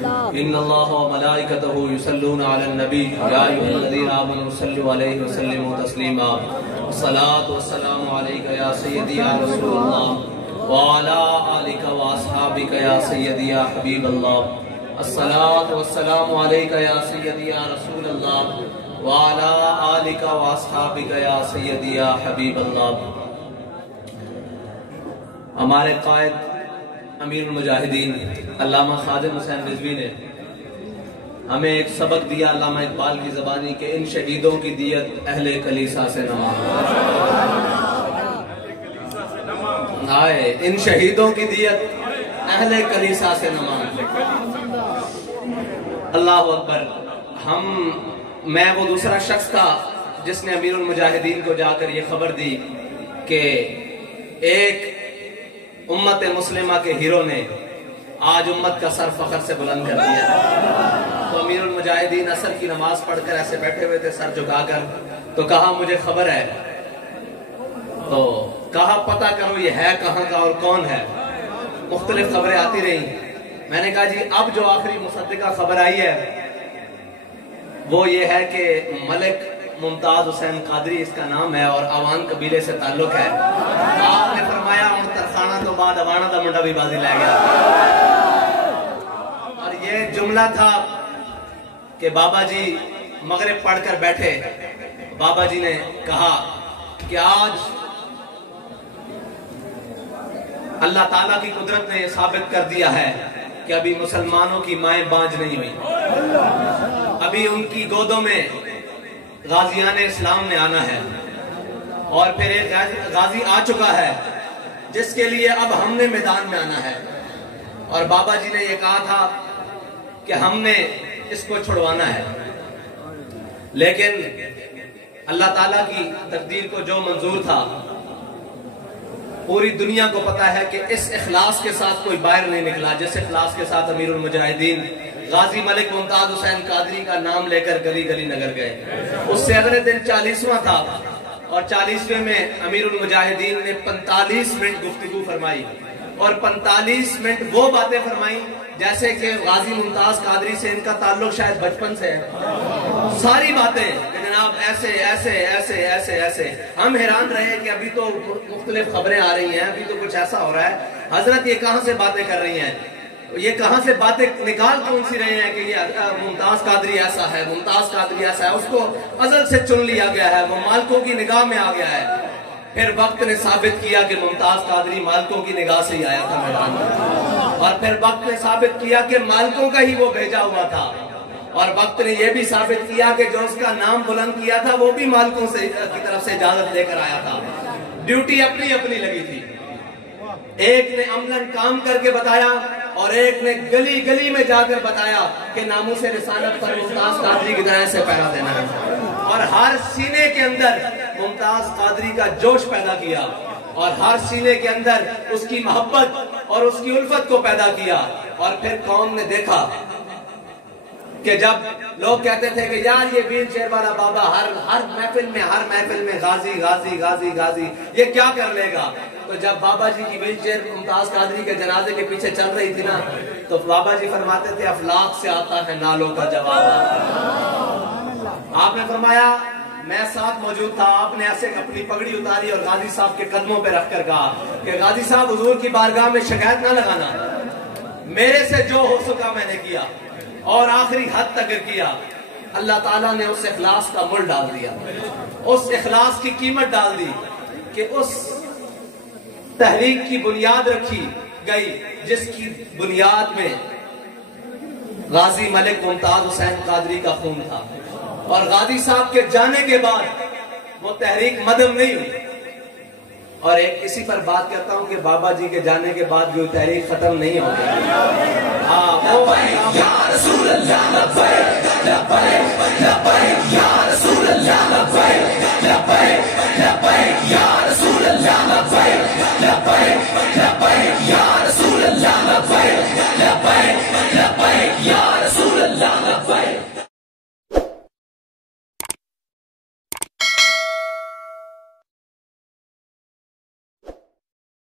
إن الله وملائكته يصلون على النبي يا أيها الذين آمنوا صلوا عليه وسلموا تسليما الصلاة والسلام عليك يا سيدي يا رسول الله وعلى آلك وأصحابك يا سيدي يا حبيب الله الصلاة والسلام عليك يا سيدي يا رسول الله وعلى آلك وأصحابك يا سيدي يا حبيب الله. ہمارے قائد امیر المجاہدین علامہ خادم حسین رضوی نے ہمیں ایک سبق دیا علامہ اقبال کی زبانی کہ ان شہیدوں کی دیت اہل کلیسا سے نہ مانگے، ان شہیدوں کی دیت اہل کلیسا سے نہ مانگے. اللہ اکبر. میں وہ دوسرا شخص تھا جس نے امیر المجاہدین کو جا کر یہ خبر دی کہ ایک امت مسلمہ کے ہیرو نے آج امت کا سر فخر سے بلند کر دیا. تو امیر المجاہدین عصر کی نماز پڑھ کر ایسے بیٹھے ہوئے تھے سر جھکا کر. تو کہا مجھے خبر ہے. تو کہا پتہ کرو یہ ہے کہاں کا اور کون ہے. مختلف خبریں آتی رہیں. میں نے کہا جی اب جو آخری مصدقہ خبر آئی ہے وہ یہ ہے کہ ملک ممتاز حسین قادری اس کا نام ہے اور اوان قبیلے سے تعلق ہے. آپ نے فرمایا اور ترخانہ تو بعد اوانہ دا منڈا بھی بازی لے گیا. اور یہ جملہ تھا کہ بابا جی مغرب پڑھ کر بیٹھے. بابا جی نے کہا کہ آج اللہ تعالیٰ کی قدرت نے ثابت کر دیا ہے کہ ابھی مسلمانوں کی مائیں بانج نہیں ہوئی. ابھی ان کی گودوں میں غازیان اسلام نے آنا ہے اور پھر ایک غازی آ چکا ہے جس کے لیے اب ہم نے میدان میں آنا ہے. اور بابا جی نے یہ کہا تھا کہ ہم نے اس کو چھڑوانا ہے. لیکن اللہ تعالیٰ کی تقدیر کو جو منظور تھا پوری دنیا کو پتا ہے کہ اس اخلاص کے ساتھ کوئی باہر نہیں نکلا جس اخلاص کے ساتھ امیر المجاہدین غازی ملک ممتاز حسین قادری کا نام لے کر گلی گلی نگر گئے. اس سے اگلے دن 40واں تھا اور 40ویں میں امیر المجاہدین نے 45 منٹ گفتگو فرمائی اور 45 منٹ وہ باتیں فرمائی جیسے کہ غازی ممتاز قادری سے ان کا تعلق شاید بچپن سے ہے. ساری باتیں کہ جناب ایسے ایسے ایسے ایسے ایسے. ہم حیران رہے کہ ابھی تو مختلف خبریں آ رہی ہیں, ابھی تو کچھ ایسا ہو رہا ہے. حضرت یہ کہاں سے باتیں کر رہی ہیں, یہ کہاں سے باتیں نکال کون سی رہے ہیں کہ یہ ممتاز قادری ایسا ہے, ممتاز قادری ایسا ہے. اس کو ازل سے چن لیا گیا ہے, وہ مالکوں کی نگاہ میں آ گیا ہے. پھر وقت نے ثابت کیا کہ ممتاز قادری مالکوں کی نگاہ سے ہی آیا تھا میدان میں, اور پھر وقت نے ثابت کیا کہ مالکوں کا ہی وہ بھیجا ہوا تھا, اور وقت نے یہ بھی ثابت کیا کہ جو اس کا نام بلند کیا تھا وہ بھی مالکوں سے کی طرف سے اجازت لے کر آیا تھا. ڈیوٹی اپنی اپنی لگی تھی. ایک نے عملاً کام کر کے بتایا اور ایک نے گلی گلی میں جا کر بتایا کہ ناموس رسالت پر ممتاز قادری کی طرح سے پہرا دینا ہے, اور ہر سینے کے اندر ممتاز قادری کا جوش پیدا کیا اور ہر سینے کے اندر اس کی محبت اور اس کی الفت کو پیدا کیا. اور پھر قوم نے دیکھا کہ جب لوگ کہتے تھے کہ یار یہ ویل چیئر والا بابا ہر محفل میں غازی غازی غازی غازی یہ کیا کر لے گا, تو جب بابا جی کی ویل چیئر ممتاز قادری کے جنازے کے پیچھے چل رہی تھی نا, تو بابا جی فرماتے تھے افلاق سے آتا ہے نالوں کا جواب. آپ نے فرمایا میں ساتھ موجود تھا, آپ نے ایسے اپنی پگڑی اتاری اور غازی صاحب کے قدموں پہ رکھ کر کہا کہ غازی صاحب حضور کی بارگاہ میں شکایت نہ لگانا, میرے سے جو ہو سکا میں نے کیا اور آخری حد تک کیا. اللہ تعالیٰ نے اس اخلاص کا مل ڈال دیا, اس اخلاص کی قیمت ڈال دی کہ اس تحریک کی بنیاد رکھی گئی جس کی بنیاد میں غازی ملک ممتاز حسین قادری کا خون تھا. اور غازی صاحب کے جانے کے بعد وہ تحریک مدم نہیں ہوئی. اور ایک اسی پر بات کرتا ہوں کہ بابا جی کے جانے کے بعد جو تحریک ختم نہیں ہو گئی. یا رسول اللہ لبیک لبیک لبیک یا رسول اللہ لبیک لبیک لبیک یا رسول اللہ لبیک لبیک